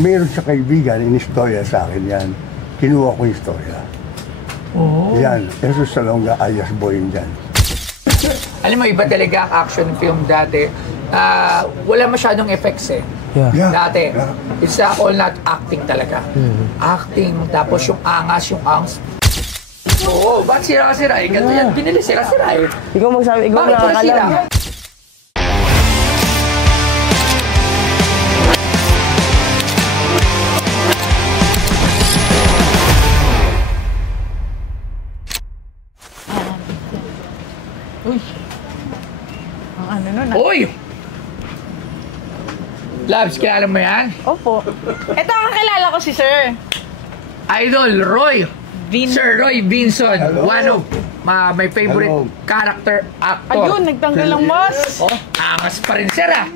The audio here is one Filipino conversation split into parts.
mayroon sa kaibigan, in-istorya sa akin yan. Kinuha ko yung istorya. Yan, Jesus Salonga alias Boying dyan. Alam mo, iba talaga ang action film dati. Wala masyadong effects eh. Yeah. Dati. It's all not acting talaga. Acting, tapos yung angas, yung angst. Oo, ba't sira-sira eh? Ganito yan, binili sira-sira eh. Ikaw magsabi, ikaw nakakalam. Uy! Ang ano nun ah. Uy! Labs, kilala mo yan? Opo. Ito ang kakilala ko si Sir. Idol, Roy! Sir Roy Vinson, hello. one of my favorite character actor. Ayun, nagtanggal ang mas. Oh, angas pa rin, sir ah.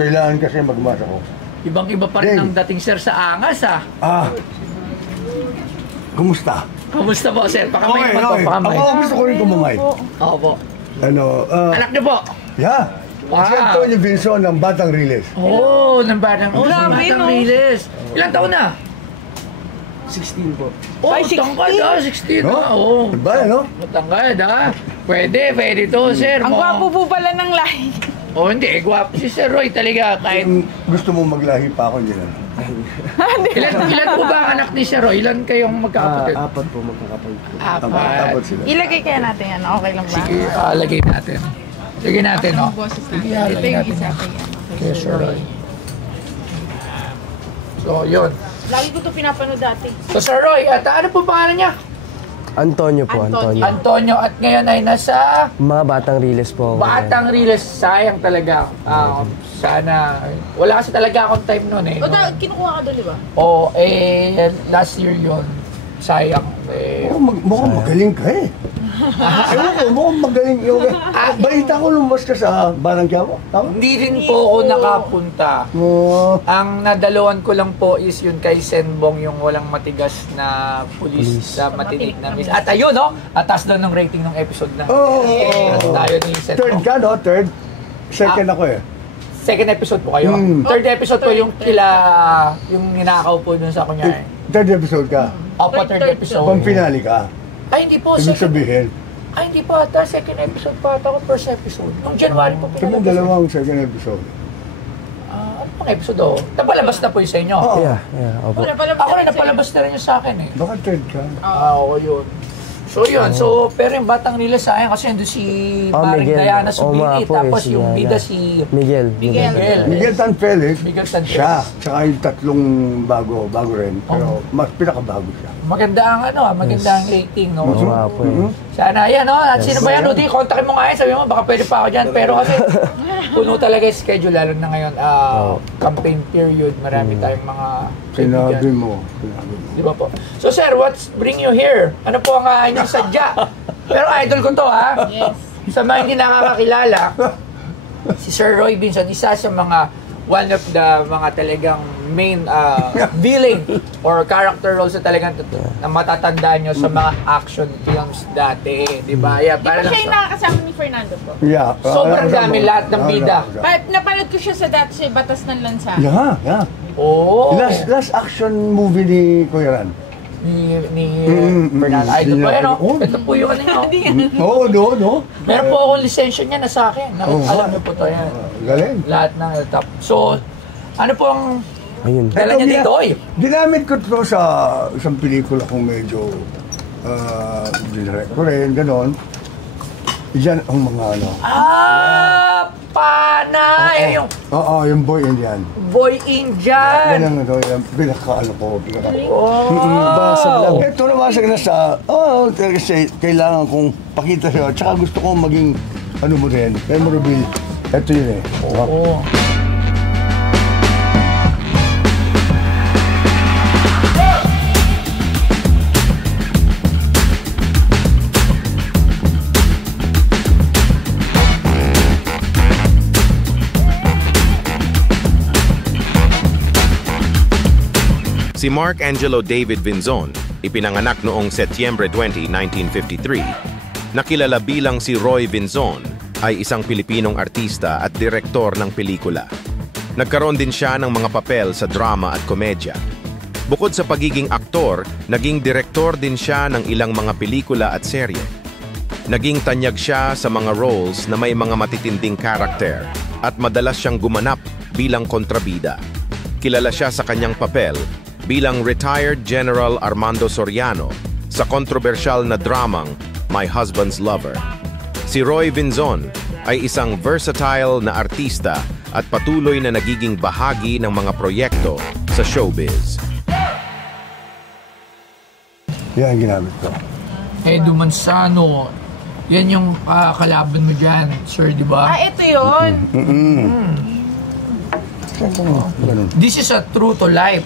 Kailangan kasi magmasa ko. Ibang-iba pa rin ang dating, sir, sa angas ah. Kumusta? Kamusta po, sir? Pakamay naman po, pakamay. Ako gusto ko rin kumamay. Oo po. Anak niyo po? Yeah. Wow. Si Antonio Vinson ng Batang Riles. Oh, ng Batang Grabe, no? Riles. Ilang taon na? 16 po. Oh, Ay, tangkad 16 No? na. Oo. Diba, no? Matangkad ah. Pwede to, sir. Ang gwapo po pala ng lahi. Oh, hindi. Gwapo si Sir Roy talaga. Kahit... Gusto mo maglahi pa ako, hindi na. ilan po ba ang anak ni Sir Roy? Ilan kayong magkakapatid? 4 po magkakapatid. Apat sila. Ilagay kaya natin yan. Okay lang ba? Sige, lagay natin. Lagay natin, no? Sige, Ito yung natin. isa Kaya Sir Roy. So, yun. Lagi ko ito pinapanood dati. So, Sir Roy, at ano po pangalan niya? Antonio po, Antonio. Antonio, at ngayon ay nasa Mga Batang Riles po. Batang Riles. Sayang talaga. Sana, wala kasi talaga akong time noon eh. O, kinukuha ka doon, di ba? Oo, last year yun. Sayang. Mukhang magaling ka eh. Ewan ko, mukhang magaling yung... Balita ko lumabas ka sa Barangay. Hindi rin po ako nakapunta. Ang nadaluan ko lang po is yun kay Senbong, yung walang matigas na pulis sa matinik na miss. At ayun, no? Atas doon ng rating ng episode na. Tayo ni Senbong. Third ka, no? Third? Second ako eh. Second episode po kayo. Third episode po yung yung ninakaw po dun sa kunya. Third episode ka? Opo, third episode. Pang-finale ka? Ay, hindi po. Ibig sabihin? Ay, hindi po ata. Second episode pa ata ako. First episode. Noong January po Kami dalawang second episode. Ano pang episode o? Napalabas na po yung sa inyo? Oo. Yeah, opo. Ako rin, napalabas na rin yung sa akin eh. Baka third ka? Oo, yun. So yun, so pero yung Batang Riles sayang kasi nandun si Maring Diana Subiri, tapos yung bida si Miguel. Miguel Tan Felix, Miguel Tan Felix. siya, saka yung tatlong bago rin, pero mas pinakabago siya. Maganda ang maganda ang rating, no? Sana yan, no? At sino ba yan, Rudy? Kontakin mo nga yan, sabi mo, baka pwede pa ako dyan, pero kasi puno talaga yung schedule, lalo na ngayon, campaign period, marami tayong mga Sinabi mo. Di ba po? So sir, what's bring you here? Ano po ang inyong sadya? Pero idol ko to ha. Yes. Sa mga hindi nakakakilala, si Sir Roy Vinson, isa sa one of the mga talagang main villain or character roles na talagang na matatandaan nyo sa mga action films dati. Di ba? Yeah, Di ba siya yung nakakasama ni Fernando po? Yeah. Sobrang dami lahat ng bida. Napanood ko siya sa dati sa Batas ng Lansa. Yeah. Oh. Last action movie ni Kuya Ran. Ni Fernando. Ay, ito po yan, no? Ito po yung ano nyo. No. Meron po akong lisensya niya na sa akin. Alam niyo po to yan. Galing. Lahat ng top. So, ano po ang dala niya dito? Ginamit ko ito sa isang pelikula kung medyo dinirect ko rin, gano'n. Diyan ang mga ano. Panay! Yung Boy Indian. Boy Indian! Yan ang pinaka-ano ko. Basag lang. Ito nabasag na sa, kasi kailangan kong pakita siya. Tsaka gusto kong maging, ano mo rin, memorable. Ito yun eh. Oo. Si Mark Angelo David Vinzon, ipinanganak noong Setyembre 20, 1953, nakilala bilang si Roy Vinzon, ay isang Pilipinong artista at direktor ng pelikula. Nagkaroon din siya ng mga papel sa drama at komedya. Bukod sa pagiging aktor, naging direktor din siya ng ilang mga pelikula at serye. Naging tanyag siya sa mga roles na may mga matitinding karakter at madalas siyang gumanap bilang kontrabida. Kilala siya sa kanyang papel bilang retired General Armando Soriano sa kontrobersyal na dramang My Husband's Lover. Si Roy Vinzon ay isang versatile na artista at patuloy na nagiging bahagi ng mga proyekto sa showbiz. Yan ang ginamit ko. Edu Manzano, yan yung kalaban mo dyan, sir, di ba? Ito yun. Ganun. This is a true to life.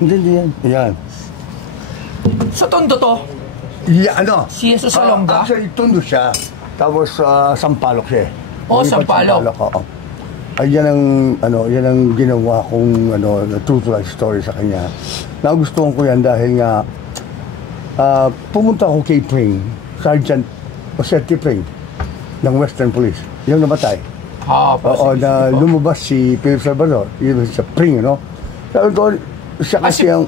Hindi yan. Yan. Sa Tondo to, Yeah, ano? si Jesus Salonga. Actually, Tondo siya. Tapos, Sampaloc siya. Oh, Sampaloc. Oo. Ay, yan ang ginawa kong, na true to life story sa kanya. Nagustuhan ko yan dahil nga, pumunta ako kay Pring, Sergeant Jose Pring, ng Western Police. Yung namatay. Oo, na lumabas si Philip Salvador. Yun sa Pring, no? Sabi ko, siya kasi ang...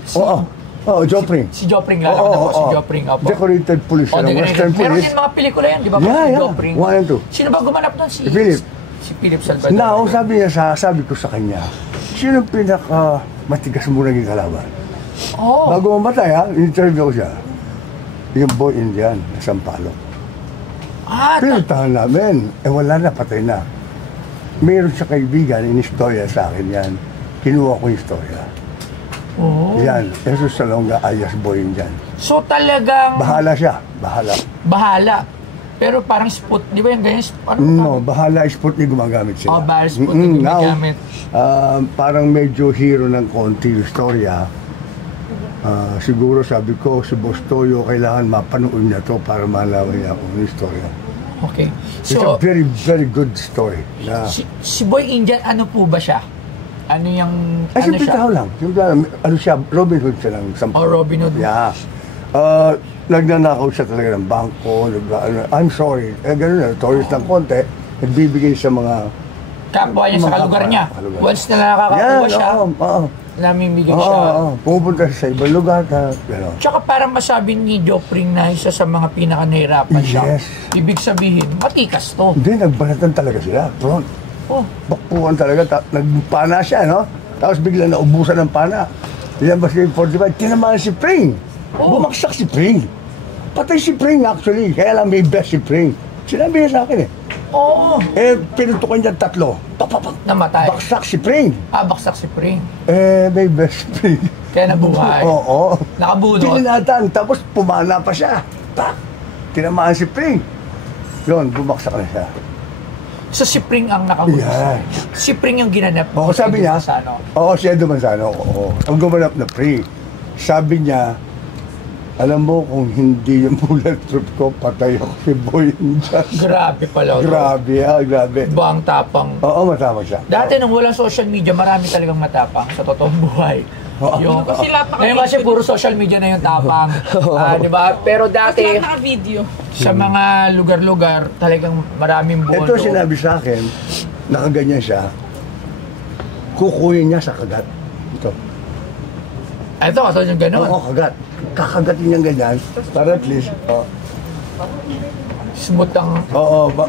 Oo, Joe Pring. Si Joe Pring, lalakad ako si Joe Pring. Decorated police siya ng Western Meron Police. din mga pelikula yan, di ba? Yeah, Si yeah. Joe Pring. 1 and 2. Sino ba gumanap doon? Si Philip. Si Philip Salvador. Now, sabi ko sa kanya, sino ang pinaka-matigas mo naging kalaban? Oh. Bago mamatay, interview ko siya. Yung boy Indian, na Sampaloc. Pinuntahan namin. Wala na, patay na. Mayroon siya kaibigan, in-istorya sa akin yan. Kinuha ko yung istorya. Oh. Yan, Jesus Salonga, alias boy Indian. So talagang Bahala siya, bahala. bahala. Pero parang spot, di ba yung ganyan? No, bahala Sputnik gumagamit sila. Bahala Sputnik gumagamit. Parang medyo hero ng konti yung istorya. Siguro sabi ko, si Boss Toyo, kailangan mapanood niya to para malaman niya kung yung istorya. Okay. It's a So, very, very good story. si Boy Indian, ano po ba siya? Ano yung, Ay, ano simple siya? tao lang. Simple lang. Ano siya, Robin Hood siya ng Oh, Sampaloc. Robin Hood. Yeah. Nagnanakaw siya talaga ng bangko. I'm sorry. Ganun na, tourist ng konti. Nagbibigay sa mga... Kapwa niya sa kalugar niya. kalugar. Once na nakakakuha siya, oo. namimigay siya. Pumupunta siya sa ibang lugar. Gano'n. Tsaka parang masabi ni Joe Pring na isa sa mga pinaka-nahirapan siya. Yes. Ibig sabihin, matikas to. Hindi, nagbanatan talaga sila. Front. Oh. Bakpuan talaga. Nagpana siya, no? Tapos biglang naubusan ng pana. Ilan ba si 45? Tinamaan si Pring. Bumaksak si Pring. Patay si Pring actually. Kaya lang may best si Pring. Sinabi niya sa akin eh. Oo. Pinutukan niya 3. Namatay. Baksak si Pring. Baksak si Pring. May best si Pring. Kaya nabuhay. Oo. Nakabunot. Tinatan. Tapos pumana pa siya. Tinamaan si Pring. Yun, bumaksak na siya. So si Pring ang nakahuli. Yeah. Si Pring yung ginanap. Oo, sabi niya. Oo, si Edu Manzano. Oo. Ang gumanap na Pring. Sabi niya, alam mo kung hindi yung bulletproof ko, patay ako si Boy Indian. Grabe pala. Grabe, grabe. Bang tapang. Oo, matama siya. Dati nung walang social media, marami talagang matapang sa totoong buhay. Yung, Kasi lahat ngayon kasi puro social media na yung tapang. Di ba? Pero dati, Kasi lahat naka-video. sa mga lugar-lugar, talagang maraming buwan. Ito sinabi sa akin, nakaganyan siya, kukunin niya sa kagat. Ito. Ito yung gano'n. Oo, kagat. Kakagatin niyang ganyan, para at least, Smooth ang...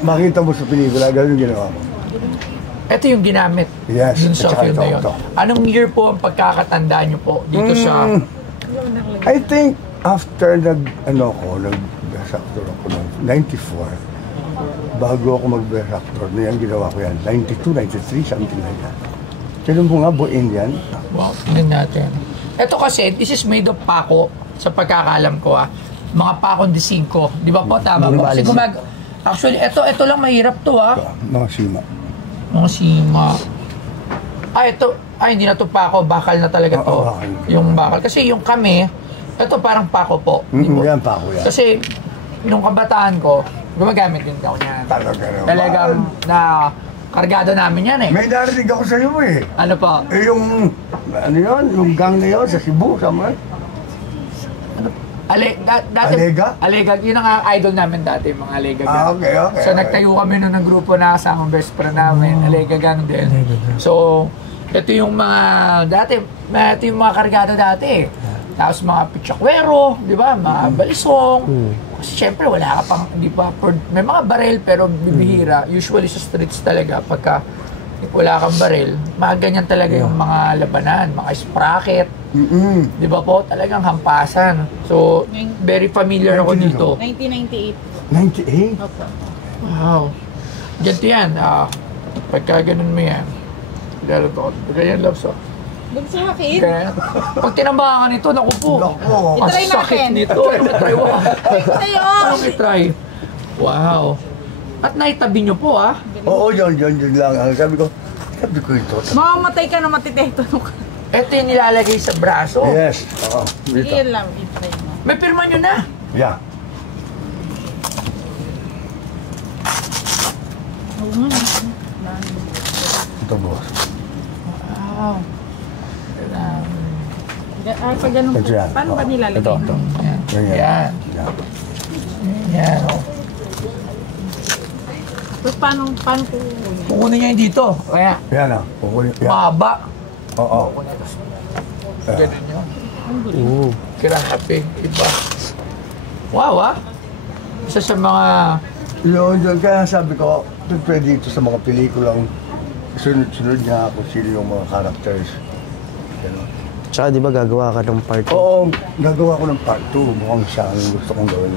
makita mo sa pelikula, gano'n yung ginawa ko. Ito yung ginamit. Yes, Dun sa at saka film na yun. ito. Anong year po ang pagkakatanda niyo po dito sa... I think after nag-best actor ako ng 94, bago ako mag-best actor, na yan ginawa ko yan, 92, 93, something like that. Tignan mo nga, Boy Indian. Wow, tingnan natin. Ito kasi, this is made of pako, sa pagkakalam ko mga pakong de 5. Di ba po? Tama po. Kasi actually, ito lang mahirap to Mga sima. Mga sima. Ito. Hindi na to pako. Bakal na talaga to. Bakal. Yung bakal. Kasi yung kami, ito parang pako po. Yan, pako yan. Kasi, nung kabataan ko, gumagamit din ako niyan. Talagang na kargado namin yan eh. May narinig ako sa iyo eh. Ano po? Yung gang na yun sa Cebu, sama. Dati, Alega? Alega, yun ang idol namin dati, mga Alega gang. Okay. So nagtayo kami nun ng grupo na kasamang best friend namin, Alega gang din. So, Ito yung mga dati, ito yung mga kargado dati. Tapos mga pitsakwero, di ba? Mga balisong. Kasi syempre wala ka pang, di ba? May mga barel pero bibihira. Usually sa streets talaga, pagka wala kang barel, mga ganyan talaga yung mga labanan, mga sprocket. Di ba po? Talagang hampasan. So, very familiar ako dito. 1998. 98? Opo. Wow. Ganito yan. Pagka ganun mo yan. Lalo to. Ganyan lang so. Doon sa akin. Ganyan. Pag tinambakan ito, naku po. Naku. Ang I-try sakit natin. nito. I-try mo. Try ko sa'yo. I-try. Wow. At naitabi nyo po Oo, yun lang. Sabi ko ito. Mamamatay ka na matiteto ka. Ito yung nilalagay sa braso. Yes. Oo, dito. Sige lang, i-try mo. May pirma nyo na. Yeah. Oo nga. Ito, boss. Wow. Pag ganun po, Ito yan. paano ba nilalagay? Ito. Yan. Ganyan. Yan. Yan. Yan. Tapos paano po? Kukunin nyo yung dito. Kaya, Yan ah. Kukunin. Yan. mahaba. Oo. Ganun nyo. Oo. Grabe. Iba. Wow Isa sa mga... Yun, kaya sabi ko, pwede ito sa mga pelikulang sunod-sunod niya kung sino yung mga characters. Ganun. Tsaka di ba gagawa ka ng part 2? Oo, gagawa ko ng part 2. Mukhang siya ang gusto kong gawin.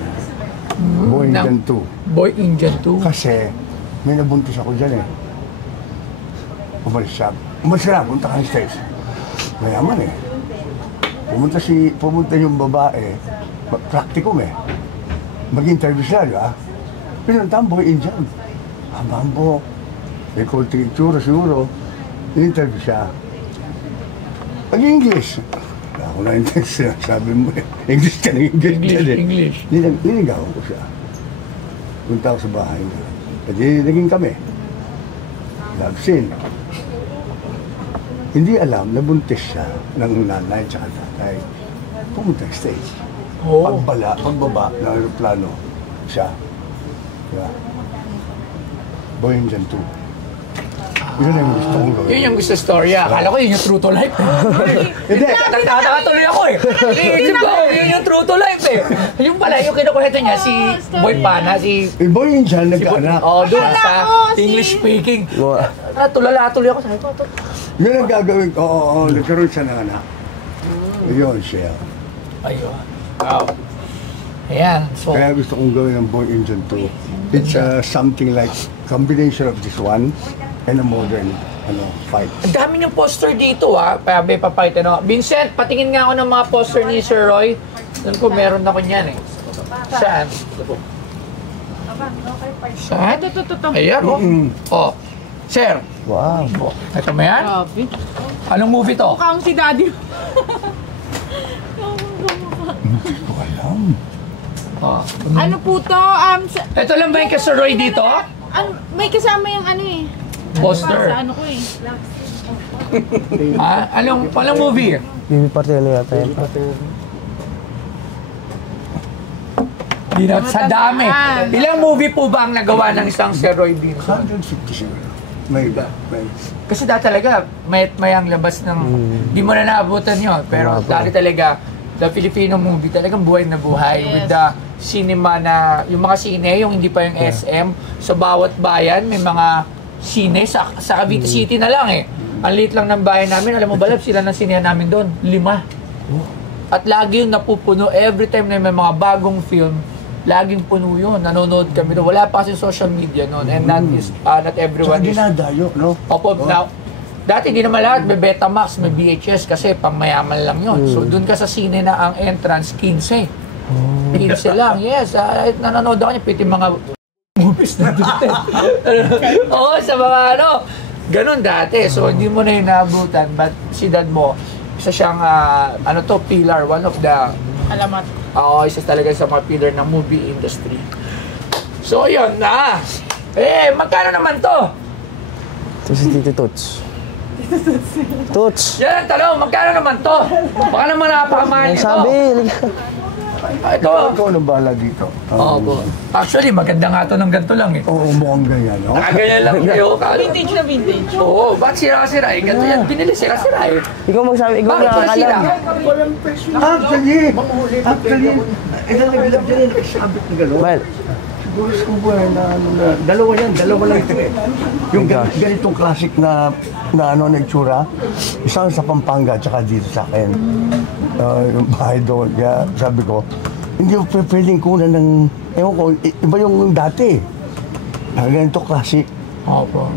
Boy ng- Indian 2. Boy Indian 2. Kasi may nabuntis ako dyan eh. Umalis siya. Umalis siya, punta ka ng States. Mayaman eh. Pumunta yung babae, practicum eh. Mag-interview siya, di ba? Pinunta ang Boy Indian. Amambo. May konting itsura siguro. In-interview siya. Pag-English. Wala ako na interview. Sabi mo eh. English ka na English. Niligaw ko siya. Punta ako sa bahay niya. Kasi naging kami. Love scene. Hindi alam, nabuntis siya ng nanay at tatay. Pumunta ng stage. Oo. Pagbaba ng aeroplano, siya. Diba? Boy Indian 2. Yun ang gusto kong gawin. Yun yung gusto story. Akala ko yun yung true to life. Hindi. Nagtataka-tuloy ako eh. Iisip ko, yun yung true to life eh. Yung pala, yung kinukuleto niya, si Boy Pana, si... Boy Indian, nagkaanak. Oh, doon Akala sa ko, si- English speaking. Wow. Tulala-tuloy ako. Sabi ko, Yun ang gagawin ko. Oo, nagkaroon siya ng anak. Yun siya. ayun. Wow. Ayan. So, Kaya gusto kong gawin ng Boy Indian 2. It's something like combination of this one and a modern fight. ang dami yung poster dito Pabe, papakita no. Vincent, patingin nga ako ng mga poster ni Sir Roy. Doon ko meron ako niyan eh. Saan? Saan? Ito. Ayan Oh. Sir, Wow. ito mo yan? Grabe. Anong movie to? Mukhang si Daddy. Hindi ko alam. Oh. Ano po to? Ito lang ba yung kay Sir Roy dito? May kasama yung ano eh. Poster. Sa ano ko eh. Anong movie? Bibi parte ano yata yan? Di na, sa dami. Ilang movie po ba ang nagawa ng isang Sir Roy Binson? 150 siguro. May. Kasi dati talaga, may ang labas ng... Di mo na naabutan yun. Pero dati talaga, the Filipino movie, talagang buhay na buhay. Yes. With the cinema na... Yung mga sine, yung hindi pa yung SM. Sa bawat bayan, may mga sine. Sa Cavite City na lang eh. Ang liit lang ng bayan namin. Alam mo ba, Lab, sila ng sinehan namin doon? 5. At lagi yung napupuno. Every time na may mga bagong film, laging puno yun. Nanonood kami doon. Wala pa kasi social media noon. And not everyone Tsaka is... dinadayo, no? Opo, now, dati di naman lahat, may Betamax, may VHS kasi pang mayaman lang yun. So doon ka sa sine na ang entrance, 15. 15 lang, yes. Nanonood ako niya, piti mga movies na dito. Oo, sa mga ganun dati. So hindi mo na yung naabutan, but si dad mo, isa siyang, pillar, one of the, Alamat. isa talaga sa mga pillar ng movie industry. So yun na. Magkano naman to? Ito si Tito Tots. Tots! Yan ang tanong, magkano naman to? Baka naman napakamahal Ang nito. sabi! Ito. Ikaw ang bahala dito. Opo. Actually, maganda nga to ng ganito lang eh. Oo, mukhang ganyan, no? Nakaganyan lang kayo. Vintage na vintage. Oo, ba't sira-sira eh? Ganito yan, binili sira-sira eh. Ikaw magsabi, ikaw Bakit wala sira? nakakalam. Actually, ilalaglag dyan yung sabit na gano'n. Well, Siguro sa buwan na, dalawa lang ito eh. Yung ganitong classic na na itsura, isang sa Pampanga tsaka dito sa akin. Yung bahay doon, kaya sabi ko, hindi ko pwedeng kunan ng, ewan ko, iba yung dati. Ganito classic. Opo.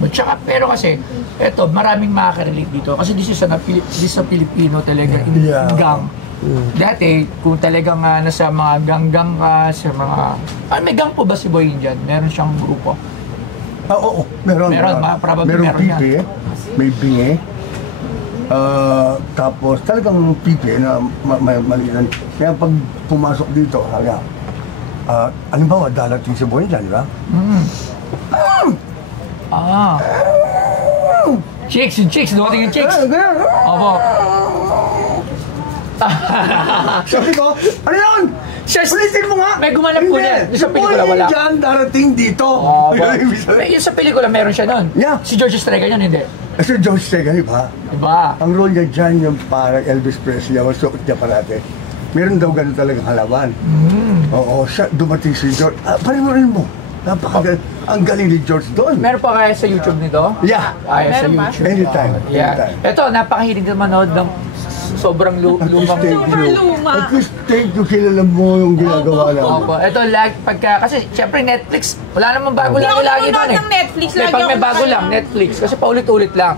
But saka, pero kasi, eto, maraming makaka-relate dito. Kasi this is a Filipino talaga, Yeah. gang. Dati, kung talagang nasa mga gang-gang ka, sa mga... may gang po ba si Boy dyan? Meron siyang grupo. Oo, meron. Probably Meron meron yan. pipi, may bingi. Tapos talagang pipi na maliit. Kaya pag pumasok dito, kaya, alimbawa, dalating si Boy dyan, di ba? Chicks, yung chicks, dumating yung chicks. Opo. Sabi ko, ano yun? Shush! Ulitin mo nga! May gumanap po niyan. Yung sa pelikula, wala. Boy dyan, darating dito. Opo. Yun ang ibig sabihin. Yung sa pelikula, meron siya nun. Yeah. Si George Estrella yun, hindi. Kasi George Stega, di ba? Diba? Ang role niya dyan yung parang Elvis Presley, ang suot niya parate. Meron daw ganun talagang halawan. Oo, siya, dumating si George. Parimurin mo. Napakagaling. Ang galing ni George doon. Meron pa kaya sa YouTube nito? Yeah. Sa Meron ba? YouTube. Anytime. Yeah. Anytime. Ito, napakahilig na manood ng sobrang lumang. Super luma. At least thank you, kilala mo yung ginagawa namin. Opo. Ito, kasi syempre Netflix, wala namang bago Hindi ako lagi doon nanonood eh. ng Netflix, May lagi pag may ako bago lang, Netflix. Kasi paulit-ulit lang.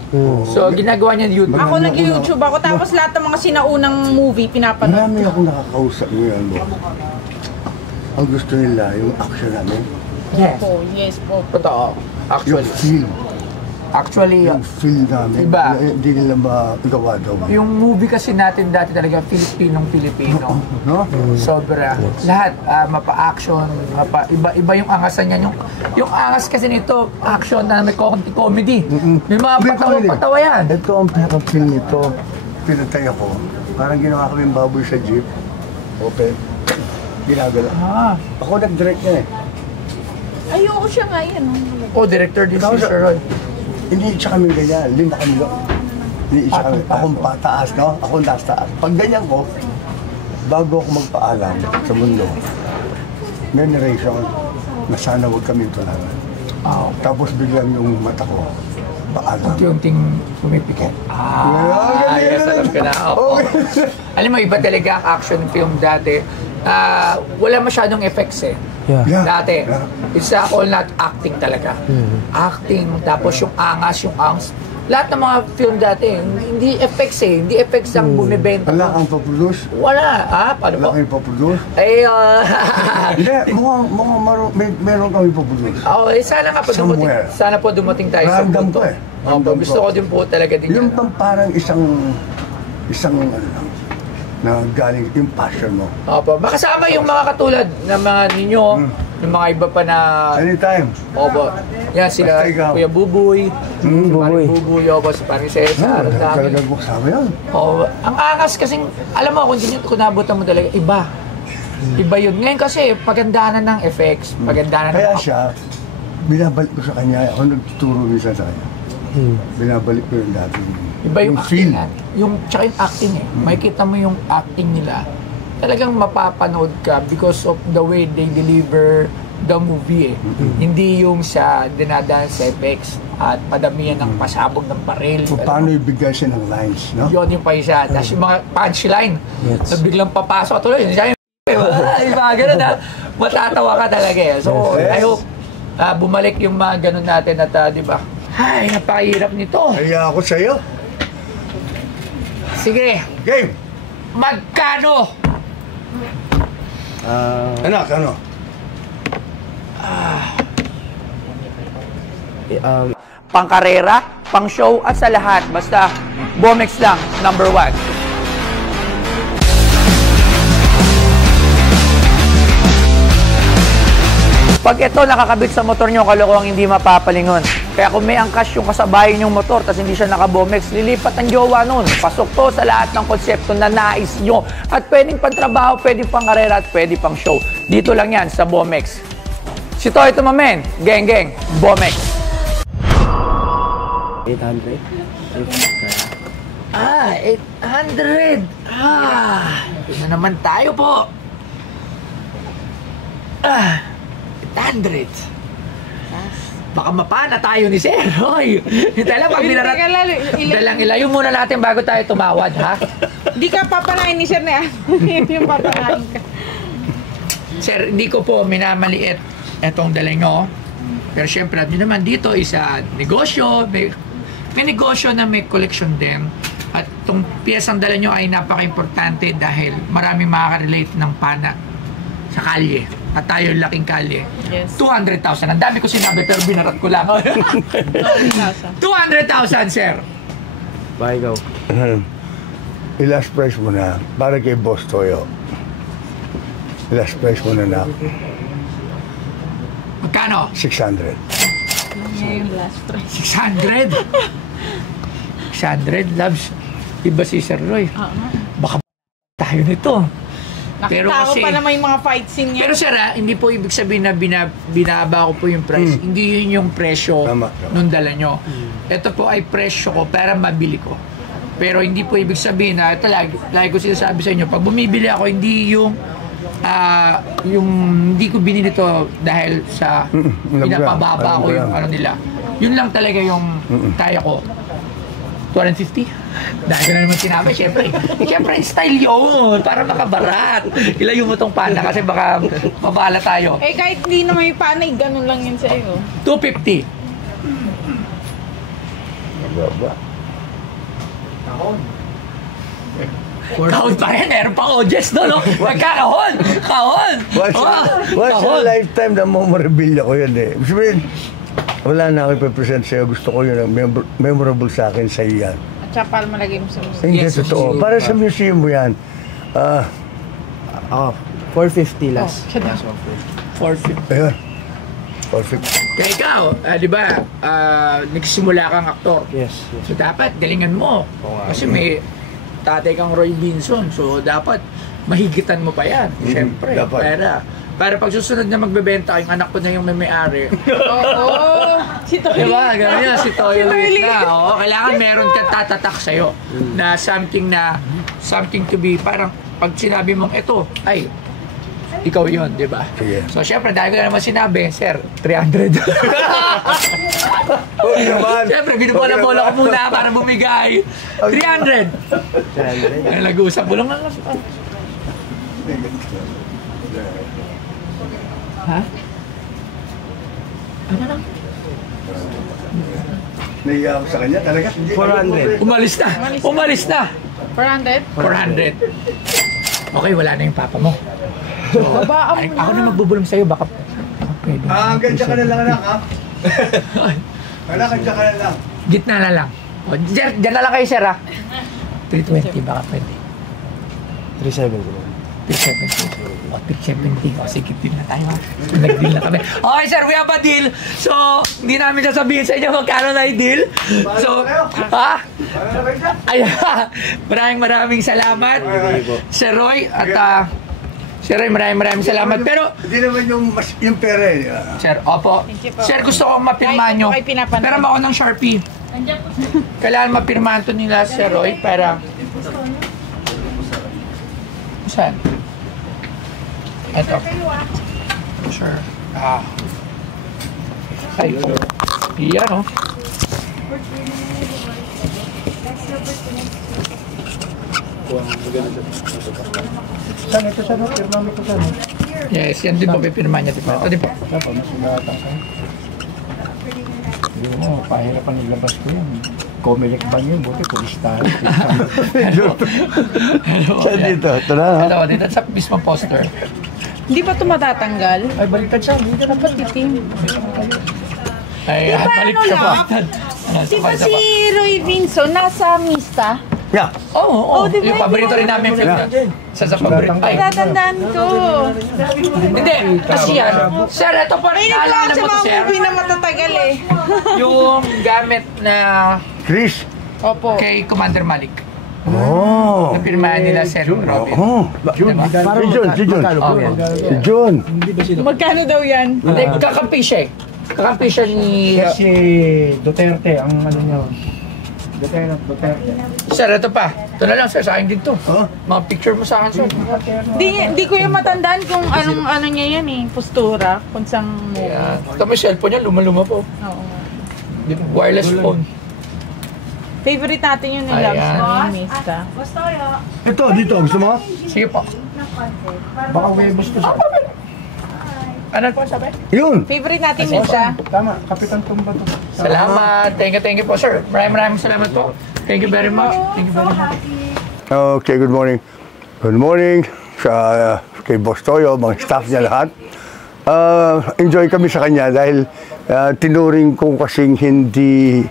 So, ginagawa niya YouTube. Ako nag-YouTube ako, tapos lahat ng mga sinaunang movie pinapanood. Marami akong nakakausap ngayon. Ang gusto nila, yung action namin. Yes. Po, yes po. Totoo. Yung Actually. feel. Yung feel namin. Iba. Hindi nila magawa daw. Yung movie kasi natin dati talaga, Filipino. No? Sobra. Lahat, mapa-action, iba yung angasan niya. Yung angas kasi nito, action na may comedy. May mga patawa yan. Ito ang pinaka-feel nito. Pinatay ako. Parang ginawa kami yung baboy sa jeep. Open. Ginagala. Ako nag-direct yan eh. Ayoko siya nga yan. Director din si Sir Roy. Hindi siya kami ganyan. 5 kami doon. Hindi siya kami. Akong pataas, no? Ako nasa taas. Pag ganyan ko, bago ako magpaalam sa mundo, may narration na sana huwag kami tulangan. Tapos biglang yung mata ko, paalam. Unti-unting pumipikit. Yes, alam ko na. Alam mo, iba talaga ang action film dati. Wala masyadong effects eh. yeah. Dati, it's all not acting talaga. Acting, tapos yung angas. Lahat ng mga film dati, hindi effects eh. Hindi effects ang bumibenta. Wala kang paproduce? Wala. Paano Wala po? kang paproduce? Hindi, meron kami paproduce. Sana nga po dumating. Somewhere. Sana po dumating tayo sa Random punto. ko eh. Gusto ko din po talaga din Yung yan. parang isang ano lang, na galing yung passion mo. Opo. Makasama yung mga katulad ng mga ninyo, yung mga iba pa na... Anytime. Opo. Yan sila, Basta ikaw. Kuya Buboy. Buboy. Buboy, opo, si Paring Cesar. ang dami. Talagang magsama yan. Oo. Ang angas kasing, alam mo, kung nabutan mo talaga, iba. Iba yun. Ngayon kasi, pagandahan ng effects, pagandahan Kaya ng... siya, binabalik ko sa kanya, ako nagtuturo minsan sa kanya. Binabalik ko yung dati. Iba yung acting feel. tsaka yung acting eh. Makikita mo yung acting nila. Talagang mapapanood ka because of the way they deliver the movie eh. Hindi yung sa dinadaan sa effects at padamihan ng pasabog ng baril. So, paano ibigay siya ng lines, no? Yun yung pa isa. Tapos yung mga punchline na biglang papasok. Tuloy, yun siya yung yung mga ganun na matatawa ka talaga eh. So, I hope bumalik yung mga ganun natin at di ba? Ay, napakahirap nito. Kaya ako sa'yo. Sige, Game! magkano? Anak, ano? Pangkarera, pang show at sa lahat. Basta, Bomex lang, number 1. Pag ito nakakabit sa motor nyo, kalokohang hindi mapapalingon. Kaya kung may angkas yung kasabayan yung motor tapos hindi siya naka-Bomex, lilipat ang jowa nun. Pasok to sa lahat ng konsepto na nais nyo. At pwedeng pang trabaho, pwedeng pang karera, at pwedeng pang show. Dito lang yan sa Bomex. Si Toy Tumamen, geng, Bomex. 800. 800. Ito na naman tayo po. 800. Baka mapana tayo ni Sir Roy. Hinta lang, pag dalang ilayo muna natin bago tayo tumawad, ha? Hindi ka papanain ni Sir na yan. Yung papanain ka. Sir, hindi ko po minamaliit etong dala nyo. Pero syempre, alam nyo naman, dito isa negosyo. May negosyo na may collection din. At itong piyesang dala nyo ay napaka-importante dahil maraming makaka-relate ng pana sa kalye. At tayo laking kalye. Yes. 200,000. Ang dami ko sinabi pero binarat ko lang. 200,000, sir. Bye, go. I-last price mo na para kay Boss Toyo. I-last price mo na. Magkano? 600. Yung last price. 600? 600, loves. Iba si Sir Roy. Baka tayo nito. Pero Nakita ko kasi, pa naman yung mga fight scene niya. pero sir, hindi po ibig sabihin na binaba ko po yung price. Hindi yun yung presyo Tama. nung dala nyo. Ito po ay presyo ko para mabili ko. Pero hindi po ibig sabihin na, ito lagi ko sinasabi sa inyo, pag bumibili ako, hindi yung hindi ko binili to dahil sa pinapababa ko yung ano nila. Yun lang talaga yung kaya ko. 250? Dahil ko na naman sinabi, syempre style yun, para makabarat. Ilayo mo tong panda kasi baka mabala tayo. Eh kahit hindi naman yung panay, ganun lang yun sa'yo. 250. Baba. Kahon pa rin, meron pa audience doon, no? Magkakahon! Kahon! Once in a lifetime na memorabilia ko yan eh. Sabihin, wala na ako ipipresent sa'yo. Gusto ko yun, memorable sa akin sa'yo yan. At saka para malagay mo sa museum. Hindi, Yes, totoo. Para sa museum mo yan. 450 last. 450. Ayun. 450. Kaya ikaw, di ba, nagsimula kang aktor. Yes. So dapat galingan mo. Kasi may tatay kang Roy Binson. So dapat mahigitan mo pa yan. Siyempre. dapat. Para pag susunod na magbebenta, yung anak ko na yung may-ari. Oo. Si Toy. Diba? Ganun yan, si Toyo Si Toy ulit na. Oo, kailangan meron kang tatatak sa'yo na something to be, parang pag sinabi mong ito, ay, ikaw yun, di ba? Sige. So, syempre, dahil ko na naman sinabi, sir, 300. Oo naman. Syempre, binubola-bola ko muna para bumigay. 300. 300. Ay, nag-uusap. Bulong lang. Ha? Ano lang? Naiya ako sa kanya talaga. 400. Umalis na. 400? 400. Okay, wala na yung papa mo. So, Babaan mo ako na magbubulong sa'yo, baka pwede. Hanggang dyan ka na lang anak ha. Hanggang dyan ka na lang. Gitna na lang. O, dyan na lang kayo, sir, ha? 320, baka pwede. 370. 370. O, 370. O, sige, deal na tayo, ha? Nag-deal na kami. Okay, sir, we have a deal. So, hindi namin sasabihin sa inyo magkano na yung deal. So, ha? Ayan. Maraming salamat, Sir Roy. At, Sir Roy, maraming salamat. Pero, Hindi naman yung pera eh. sir, opo. Thank you po. Sir, gusto ko mapirmahan nyo. Kahit ito kayo pinapanood. Pero ako ng Sharpie. Kailangan mapirmahan to nila, Sir Roy, para... Saan? Ito. Sure. Ay, yan, oh. Saan ito saan? Pirma mo ito saan? Yes, yan din po, pipirma niya. Ito din po. Dapat mas lahatang sa'yo. Hindi mo, pahirapan naglabas ko yan. Comelec ba niyo? Buti, pulistahan. Hello. Saan dito? Ito na ha? Hello, dito sa mismo poster. Hindi pa ito matatanggal? Ay, baliktad siya. Dapat titim. Ay, Di ba balik ano ka pa. lang? Di ba si Roy Vinson nasa Mista? Yeah. Oo, di ba? yung paborito rin namin film Yeah. yan. Isa sa paborito. Ay, Tatandaan ko. hindi. Kasi yan. Sir, ito pa rin. Hindi ko Naalala sa mo to, mga sir. movie na matatagal eh. Yung gamit na Chris. Opo. kay Commander Malik. Oh. Napirmahan nila Sir Robin. Oh. Diba? Si John. Magkano po yan? Si John. Magkano daw yan? Hindi, kakampi siya eh. Kakampi siya ni... Si Duterte, ang ano niya. Duterte. Sir, ito pa. Ito na lang, sir. Sa akin din to. Mga picture mo sa akin, sir. Di ko yung matandaan kung anong ano niya yan eh. Postura. Kung saan movie. Yan. Ito may cellphone niya, luma-luma po. Oo. Wireless phone. Favorite natin yun ni Loves Ayan. ni Miss ka. Ito, dito. Gusto mo? Sige po. Baka huwebos to siya. Ano po sabi? Yun. Favorite natin Miss ka. Tama, Kapitan Tumba to. Salamat. Thank you po, sir. Maraming salamat po. Thank you very much. Thank you very much. Okay, good morning. Good morning sa kay Boss Toyo, mga staff niya lahat. Enjoy kami sa kanya dahil tinuring ko kasing hindi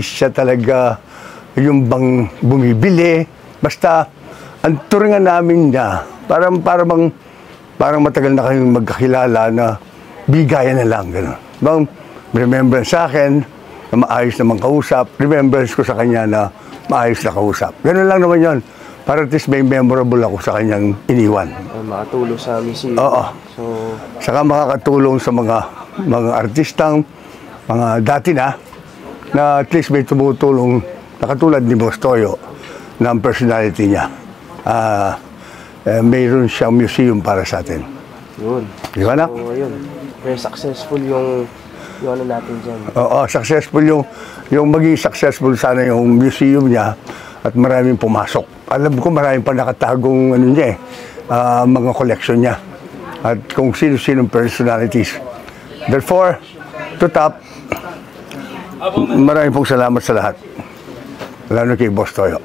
siya talaga yung bang bumibili. Basta ang turingan namin niya, parang matagal na kayong magkakilala na bigayan na lang gano'n. Bang remembrance sa akin na maayos naman kausap, remembrance ko sa kanya na maayos na kausap. Gano'n lang naman 'yon. Para at least may memorable ako sa kanyang iniwan. Makatulong sa museum. Oo. So, Saka makakatulong sa mga artistang, mga dati na at least may tumutulong na katulad ni Boss Toyo na ang personality niya. Mayroon siyang museum para sa atin. yun. Di ba, anak? So, yun. Very successful yung ano natin dyan. Oo, successful yung maging successful sana yung museum niya at maraming pumasok. Alam ko maraming pa nakatagong ano niya mga collection niya at kung sino-sinong personalities. Therefore, to top, maraming pong salamat sa lahat. Lalo kay Boss Toyo.